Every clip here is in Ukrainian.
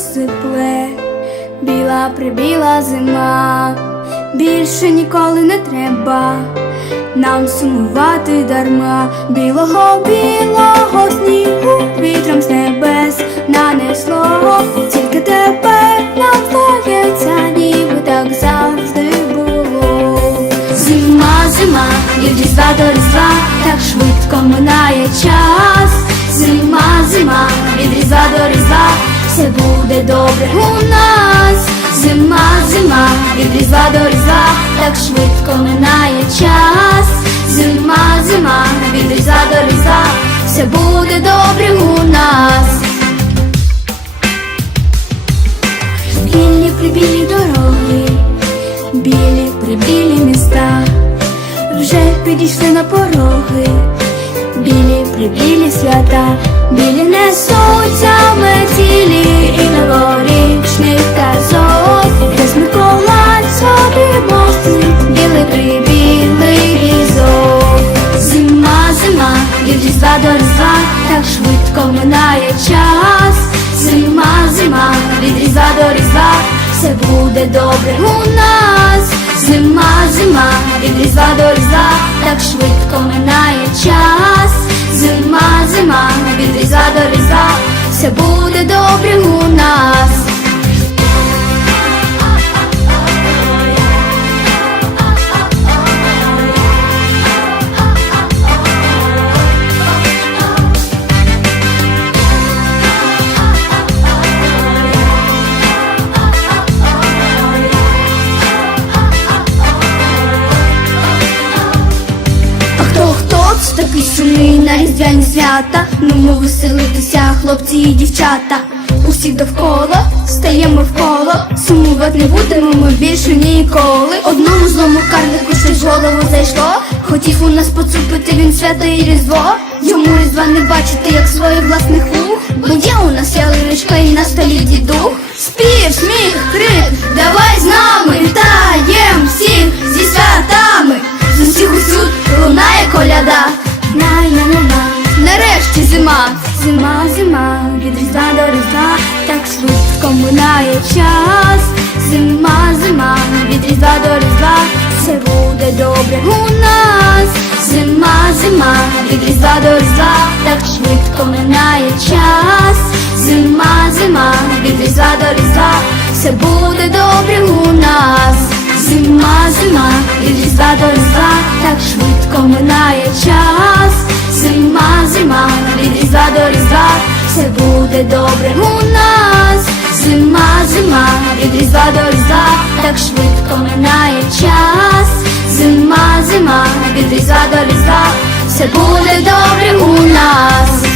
сипле, біла прибіла зима, більше ніколи не треба нам сумувати дарма, білого, білого снігу, вітром з небес нанесло, тільки тебе нам здається, ніби так завжди було. Зима, зима, від різдва до різдва, так швидко минає час. Зима, зима, від різдва до різдва все буде добре у нас. Зима, зима, від різдва до різдва, так швидко минає час. Зима, зима, від різдва до різдва, все буде добре у нас. Білі прибілі дороги, білі прибілі міста, вже підійшли на пороги, білі прибілі свята, білі несуться метілі і новорічних казок, десь Миколай собі мостить, білий прибілий візок. Зима, зима, від до різдва, так швидко минає час. Зима, зима, від різдва до все буде добре у нас. Зима, зима, від різдва до різдва, так швидко минає час. Зима, зима, від різа до різа, все буде добре у нас. Такий сумний на різдвяні свята? Ну ми веселитися, хлопці і дівчата. Усіх довкола стаємо в коло, сумувати не будемо ми більше ніколи. Одному злому карлику щось в голову зайшло. Хотів у нас поцупити він свято і різдво. Йому різдва не бачити, як своїх власних вух. Бо є у нас ялиночка і на столі дідух. Спів, сміх, крик, давай з нами вітаєм всіх зі святами. З усіх усюд лунає коляда. Нарешті зима, зима, зима, від різдва до різдва, так швидко минає час. Зима, зима, від різдва до різдва, все буде добре у нас. Зима, зима, від різдва до різдва, так швидко минає час. Зима, зима, від різдва до різдва, все буде добре у нас. Зима, зима, від різдва до різдва, так швидко минає час. Зима, зима, від різдва до різдва, все буде добре у нас. Зима, зима, від різдва до різдва, так швидко минає час. Зима, зима, від різдва до різдва, все буде добре у нас.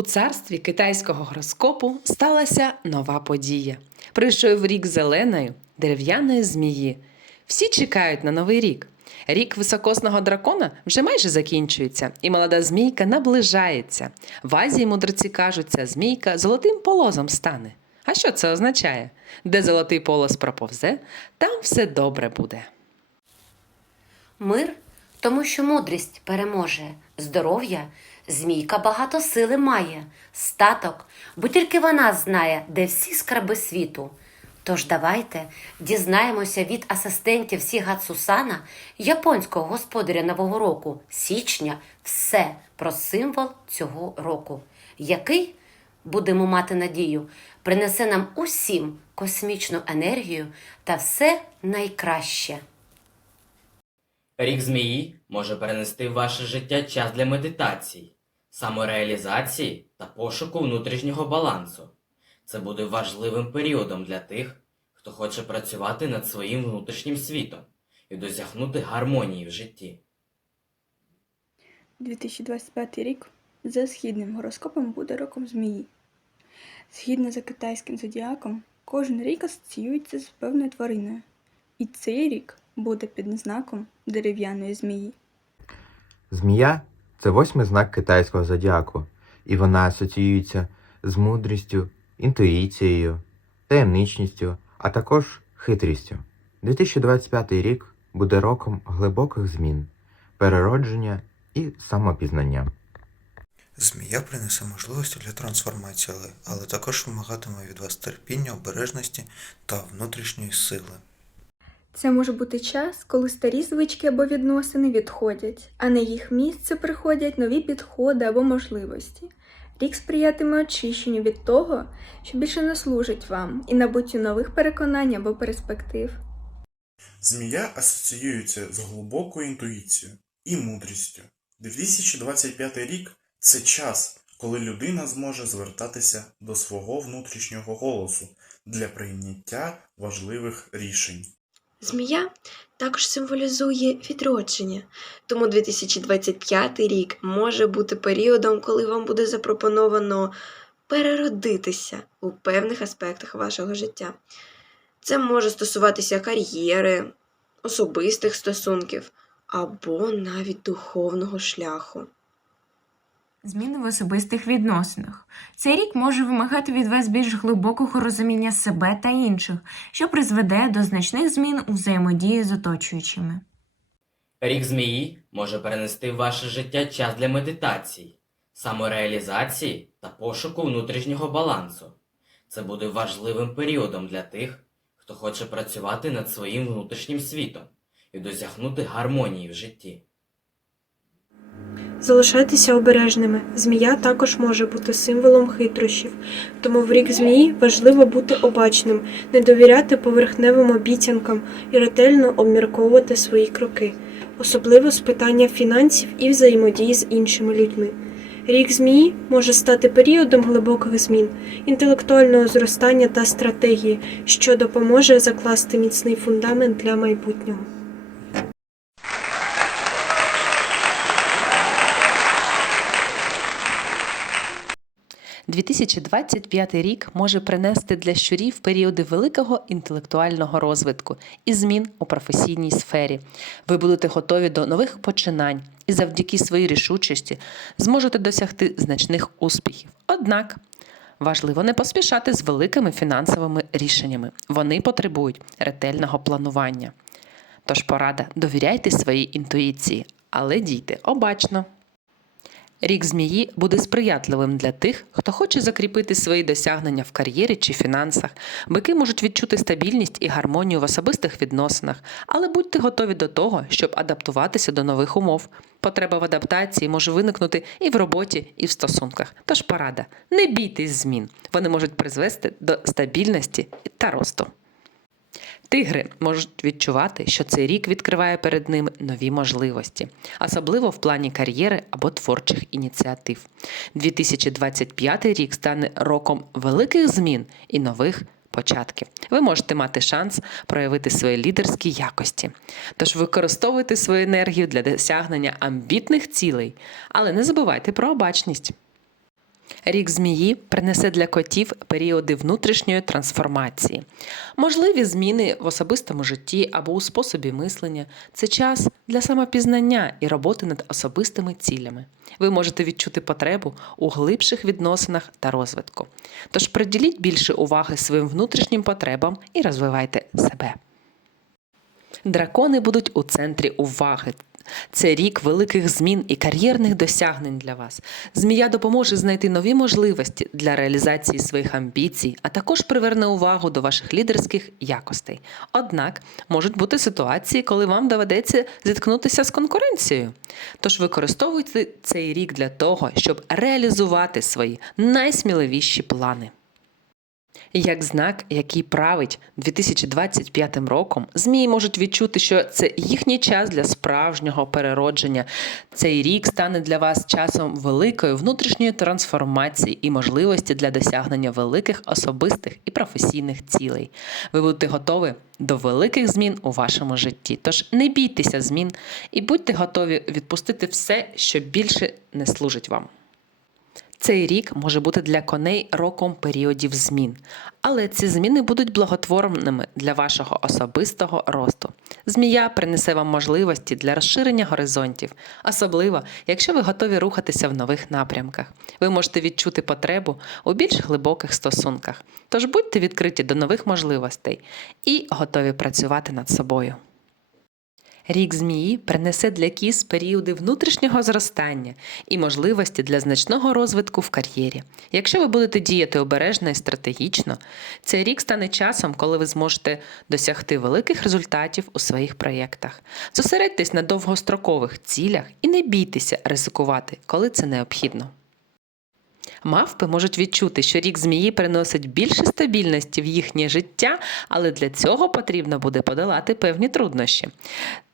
У царстві китайського гороскопу сталася нова подія. Прийшов рік зеленої, дерев'яної змії. Всі чекають на новий рік. Рік високосного дракона вже майже закінчується, і молода змійка наближається. В Азії мудреці кажуть, ця змійка золотим полозом стане. А що це означає? Де золотий полос проповзе, там все добре буде. Мир, тому що мудрість переможе, здоров'я, змійка багато сили має, статок, бо тільки вона знає, де всі скарби світу. Тож давайте дізнаємося від асистентів Сіга Цусана, японського господаря Нового року, січня, все про символ цього року, який, будемо мати надію, принесе нам усім космічну енергію та все найкраще. Рік змії може перенести в ваше життя час для медитацій, самореалізації та пошуку внутрішнього балансу. Це буде важливим періодом для тих, хто хоче працювати над своїм внутрішнім світом і досягнути гармонії в житті. 2025 рік за східним гороскопом буде роком змії. Згідно за китайським зодіаком, кожен рік асоціюється з певною твариною. І цей рік буде під знаком дерев'яної змії. Змія це восьмий знак китайського зодіаку, і вона асоціюється з мудрістю, інтуїцією, таємничністю, а також хитрістю. 2025 рік буде роком глибоких змін, переродження і самопізнання. Змія принесе можливості для трансформації, але, також вимагатиме від вас терпіння, обережності та внутрішньої сили. Це може бути час, коли старі звички або відносини відходять, а на їх місце приходять нові підходи або можливості. Рік сприятиме очищенню від того, що більше не служить вам, і набуттю нових переконань або перспектив. Змія асоціюється з глибокою інтуїцією і мудрістю. 2025 рік це час, коли людина зможе звертатися до свого внутрішнього голосу для прийняття важливих рішень. Змія також символізує відродження, тому 2025 рік може бути періодом, коли вам буде запропоновано переродитися у певних аспектах вашого життя. Це може стосуватися кар'єри, особистих стосунків або навіть духовного шляху. Зміни в особистих відносинах. Цей рік може вимагати від вас більш глибокого розуміння себе та інших, що призведе до значних змін у взаємодії з оточуючими. Рік змії може перенести в ваше життя час для медитацій, самореалізації та пошуку внутрішнього балансу. Це буде важливим періодом для тих, хто хоче працювати над своїм внутрішнім світом і досягнути гармонії в житті. Залишайтеся обережними. Змія також може бути символом хитрощів, тому в рік змії важливо бути обачним, не довіряти поверхневим обіцянкам і ретельно обмірковувати свої кроки, особливо з питання фінансів і взаємодії з іншими людьми. Рік змії може стати періодом глибоких змін, інтелектуального зростання та стратегії, що допоможе закласти міцний фундамент для майбутнього. 2025 рік може принести для щурів періоди великого інтелектуального розвитку і змін у професійній сфері. Ви будете готові до нових починань і завдяки своїй рішучості зможете досягти значних успіхів. Однак важливо не поспішати з великими фінансовими рішеннями. Вони потребують ретельного планування. Тож порада довіряйте своїй інтуїції, але дійте обачно. Рік змії буде сприятливим для тих, хто хоче закріпити свої досягнення в кар'єрі чи фінансах. Бики можуть відчути стабільність і гармонію в особистих відносинах, але будьте готові до того, щоб адаптуватися до нових умов. Потреба в адаптації може виникнути і в роботі, і в стосунках. Тож порада, не бійтесь змін. Вони можуть призвести до стабільності та росту. Тигри можуть відчувати, що цей рік відкриває перед ними нові можливості, особливо в плані кар'єри або творчих ініціатив. 2025 рік стане роком великих змін і нових початків. Ви можете мати шанс проявити свої лідерські якості. Тож використовуйте свою енергію для досягнення амбітних цілей, але не забувайте про обачність. Рік змії принесе для котів періоди внутрішньої трансформації. Можливі зміни в особистому житті або у способі мислення це час для самопізнання і роботи над особистими цілями. Ви можете відчути потребу у глибших відносинах та розвитку. Тож приділіть більше уваги своїм внутрішнім потребам і розвивайте себе. Дракони будуть у центрі уваги. Це рік великих змін і кар'єрних досягнень для вас. Змія допоможе знайти нові можливості для реалізації своїх амбіцій, а також приверне увагу до ваших лідерських якостей. Однак можуть бути ситуації, коли вам доведеться зіткнутися з конкуренцією. Тож використовуйте цей рік для того, щоб реалізувати свої найсміливіші плани. Як знак, який править 2025 роком, змії можуть відчути, що це їхній час для справжнього переродження. Цей рік стане для вас часом великої внутрішньої трансформації і можливості для досягнення великих особистих і професійних цілей. Ви будете готові до великих змін у вашому житті. Тож не бійтеся змін і будьте готові відпустити все, що більше не служить вам. Цей рік може бути для коней роком періодів змін, але ці зміни будуть благотворними для вашого особистого росту. Змія принесе вам можливості для розширення горизонтів, особливо якщо ви готові рухатися в нових напрямках. Ви можете відчути потребу у більш глибоких стосунках. Тож будьте відкриті до нових можливостей і готові працювати над собою. Рік змії принесе для кіз періоди внутрішнього зростання і можливості для значного розвитку в кар'єрі. Якщо ви будете діяти обережно і стратегічно, цей рік стане часом, коли ви зможете досягти великих результатів у своїх проєктах. Зосередьтесь на довгострокових цілях і не бійтеся ризикувати, коли це необхідно. Мавпи можуть відчути, що рік змії приносить більше стабільності в їхнє життя, але для цього потрібно буде подолати певні труднощі.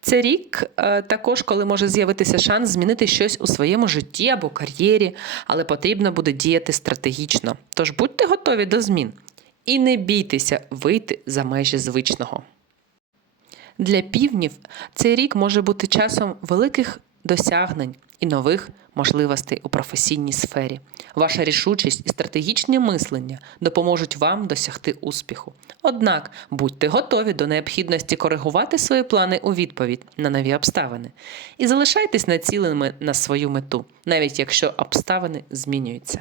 Це рік е, також, коли може з'явитися шанс змінити щось у своєму житті або кар'єрі, але потрібно буде діяти стратегічно. Тож будьте готові до змін і не бійтеся вийти за межі звичного. Для півнів цей рік може бути часом великих досягнень і нових можливостей у професійній сфері. Ваша рішучість і стратегічне мислення допоможуть вам досягти успіху. Однак будьте готові до необхідності коригувати свої плани у відповідь на нові обставини і залишайтесь націленими на свою мету, навіть якщо обставини змінюються.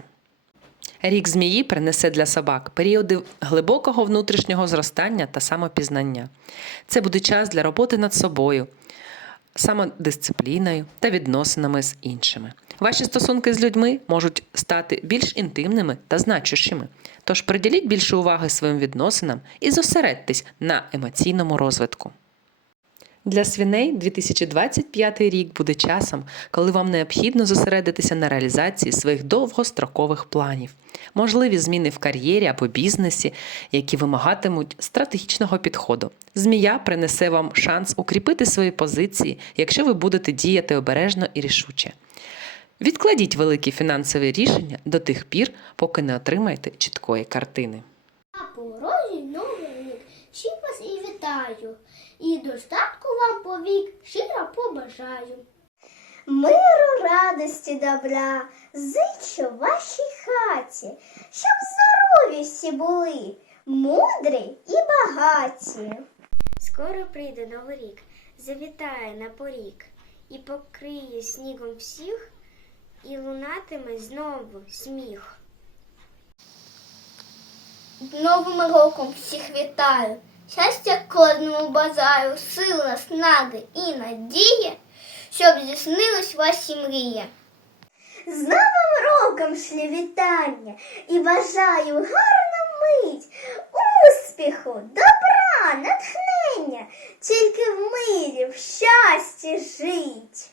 Рік змії принесе для собак періоди глибокого внутрішнього зростання та самопізнання. Це буде час для роботи над собою, самодисципліною та відносинами з іншими. Ваші стосунки з людьми можуть стати більш інтимними та значущими. Тож приділіть більше уваги своїм відносинам і зосередьтесь на емоційному розвитку. Для свиней 2025 рік буде часом, коли вам необхідно зосередитися на реалізації своїх довгострокових планів, можливі зміни в кар'єрі або бізнесі, які вимагатимуть стратегічного підходу. Змія принесе вам шанс укріпити свої позиції, якщо ви будете діяти обережно і рішуче. Відкладіть великі фінансові рішення до тих пір, поки не отримаєте чіткої картини. А по порозі новий рік. Всіх і вітаю. І достатку вам повік щиро побажаю. Миру, радості, добра, зичу вашій хаті, щоб здорові всі були, мудрі і багаті. Скоро прийде новий рік, завітає на порік і покриє снігом всіх, і лунатиме знову сміх. Новим роком всіх вітаю. Щастя кожному бажаю, сил, наснаги і надії, щоб здійснились ваші мрії. З Новим роком шлю вітання і бажаю гарну мить, успіху, добра, натхнення, тільки в мирі, в щасті жить.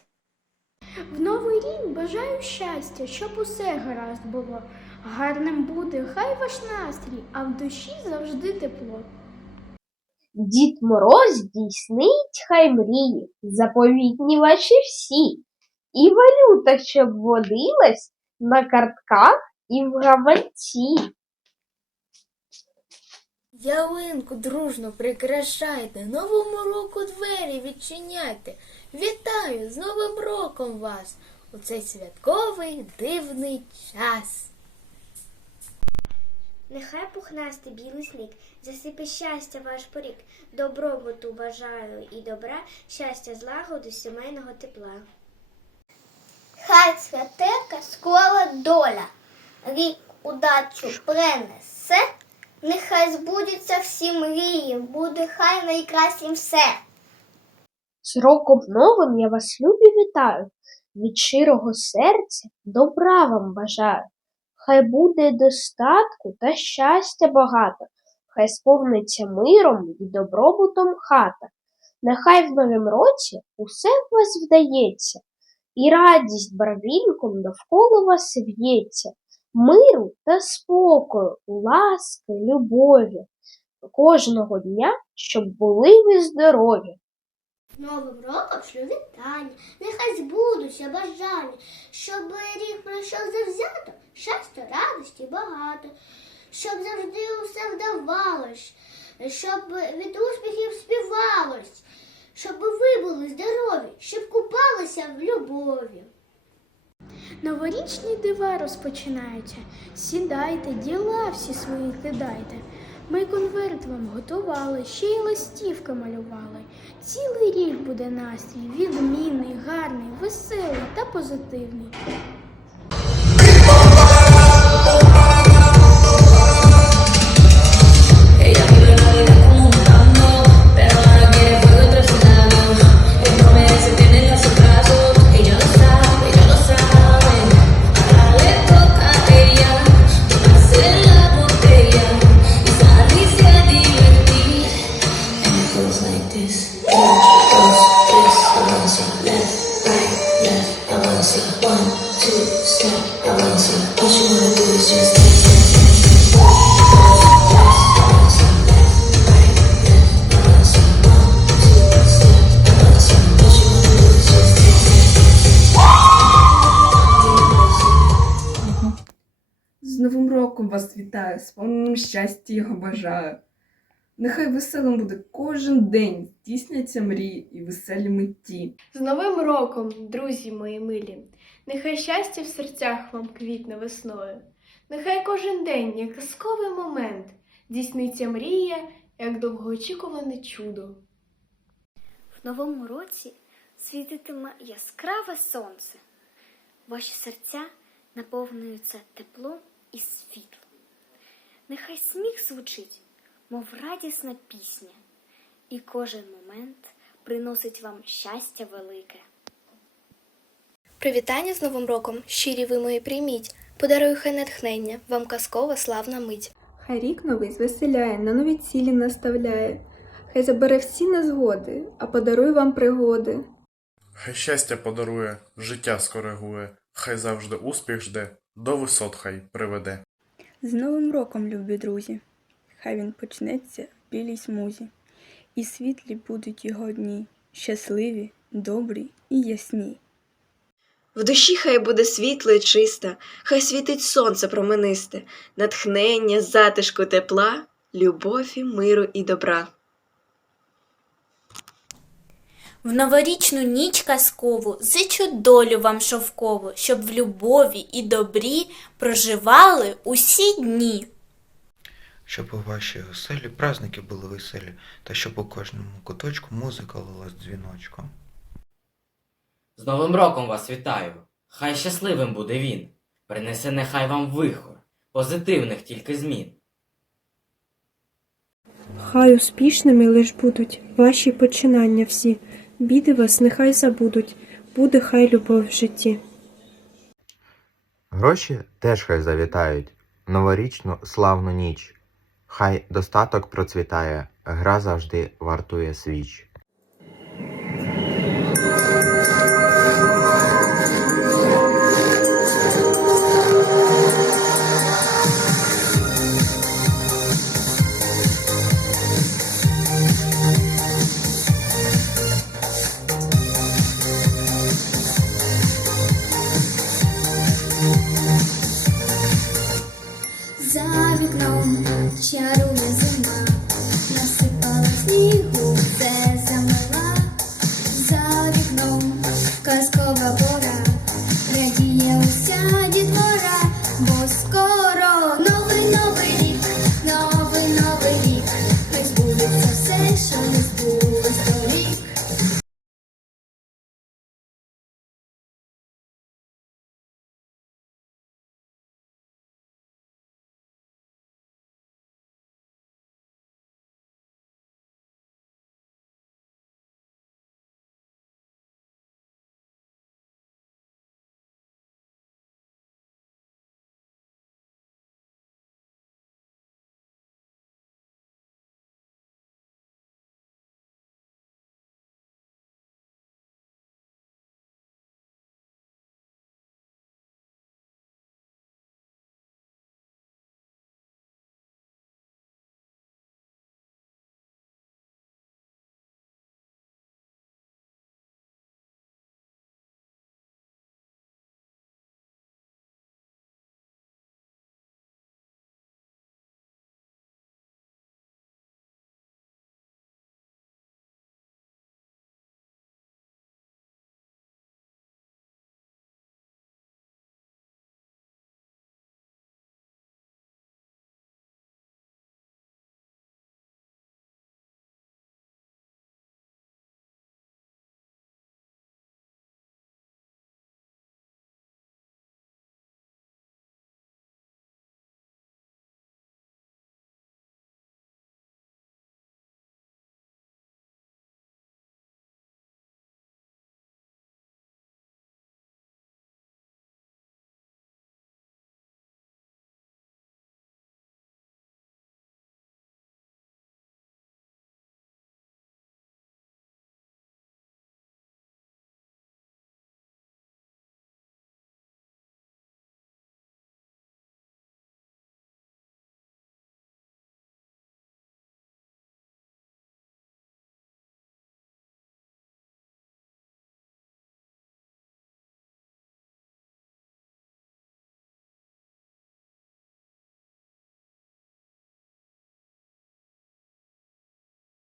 В новий рік бажаю щастя, щоб усе гаразд було. Гарним буде хай ваш настрій, а в душі завжди тепло. Дід Мороз здійснить хай мрії, заповітні ваші всі, і валюта, щоб водилась на картках і в гаманці. Ялинку дружно прикрашайте, новому року двері відчиняйте. Вітаю з Новим роком вас у цей святковий дивний час. Нехай пухнастий білий сніг засипе щастя ваш порік, добробуту бажаю і добра, щастя, злагоду, сімейного тепла. Хай святека скоро доля, рік удачу принесе, нехай збудуться всі мрії, буде хай найкращим все. З роком новим я вас любі вітаю, від щирого серця добра вам бажаю. Хай буде достатку та щастя багато, хай сповниться миром і добробутом хата. Нехай в новім році усе в вас вдається, і радість барвінком довкола вас в'ється, миру та спокою, ласки, любові. Кожного дня, щоб були ви здорові. Новим роком шлю вітання, нехай збудуться бажання, щоб рік пройшов завзято, щастя, радості багато, щоб завжди усе вдавалось, щоб від успіхів співалось, щоб ви були здорові, щоб купалися в любові. Новорічні дива розпочинаються. Сідайте, діла всі свої кидайте. Ми конверт вам готували, ще й листівки малювали. Цілий рік буде настрій, відмінний, гарний, веселий та позитивний. Вас вітаю, сповненим щастя його бажаю. Нехай веселим буде кожен день, здійсняться мрії і веселі митті. З Новим роком, друзі мої милі! Нехай щастя в серцях вам квітне весною. Нехай кожен день, як казковий момент, дійсниться мрія, як довгоочікуване чудо. В новому році світитиме яскраве сонце. Ваші серця наповнюються теплом і світлом. Нехай сміх звучить, мов радісна пісня, і кожен момент приносить вам щастя велике. Привітання з Новим роком, щирі ви мої прийміть. Подарую хай натхнення, вам казкова славна мить. Хай рік новий звеселяє, на нові цілі наставляє. Хай забере всі незгоди, а подаруй вам пригоди. Хай щастя подарує, життя скоригує, хай завжди успіх жде, до висот хай приведе. З Новим роком, любі друзі! Хай він почнеться в білій смузі, і світлі будуть його дні, щасливі, добрі і ясні. В душі хай буде світло і чисте, хай світить сонце променисте, натхнення, затишку тепла, любові, миру і добра. В новорічну ніч казкову зичу долю вам шовкову, щоб в любові і добрі проживали усі дні. Щоб у вашій оселі праздники були веселі, та щоб у кожному куточку музика лила з дзвіночком. З Новим роком вас вітаю! Хай щасливим буде він. Принесе нехай вам вихор, позитивних тільки змін. Хай успішними лиш будуть ваші починання всі, біди вас нехай забудуть, буде хай любов в житті. Гроші теж хай завітають новорічну славну ніч. Хай достаток процвітає, гра завжди вартує свіч. Tiaru